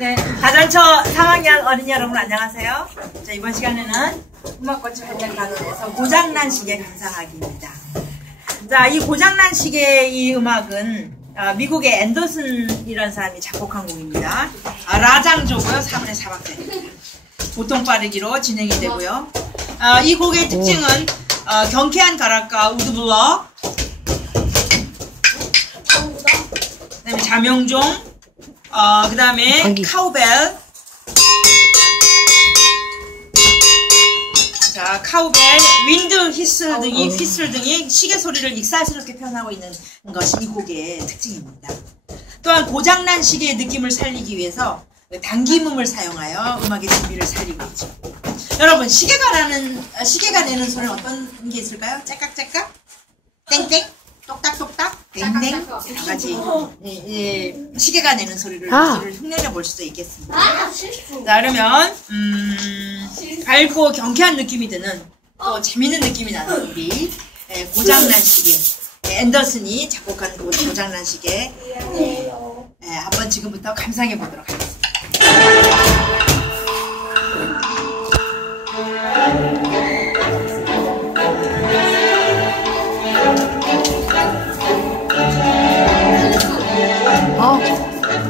네, 가전처 3학년 어린이 여러분 안녕하세요. 자, 이번 시간에는 음악꽃이 활짝 가는에서 고장난 시계 감상하기입니다. 자, 이 고장난 시계 이 음악은 아, 미국의 앤더슨이라는 사람이 작곡한 곡입니다. 아, 라장조고요. 4분의 4박자입니다. 보통 빠르기로 진행이 되고요. 아, 이 곡의 특징은 어, 경쾌한 가락과 우드블럭, 그다음에 자명종, 어, 그 다음에. 카우벨. 자, 카우벨, 윈드 휘슬 등이, 휘슬 등이 시계 소리를 익살스럽게 표현하고 있는 것이 이 곡의 특징입니다. 또한 고장난 시계의 느낌을 살리기 위해서 당김음을 사용하여 음악의 재미를 살리고 있죠. 여러분, 시계가 나는, 아, 시계가 내는 소리는 어떤 게 있을까요? 째깍째깍? 땡땡? 다 같이 예, 예, 시계가 내는 소리를, 아. 소리를 흉내내 볼 수도 있겠습니다. 자, 그러면, 음, 밝고 경쾌한 느낌이 드는, 또 재밌는 느낌이 나는 우리, 예, 고장난 시계. 예, 앤더슨이 작곡한 그 고장난 시계. 예, 예, 한번 지금부터 감상해 보도록 하겠습니다. 그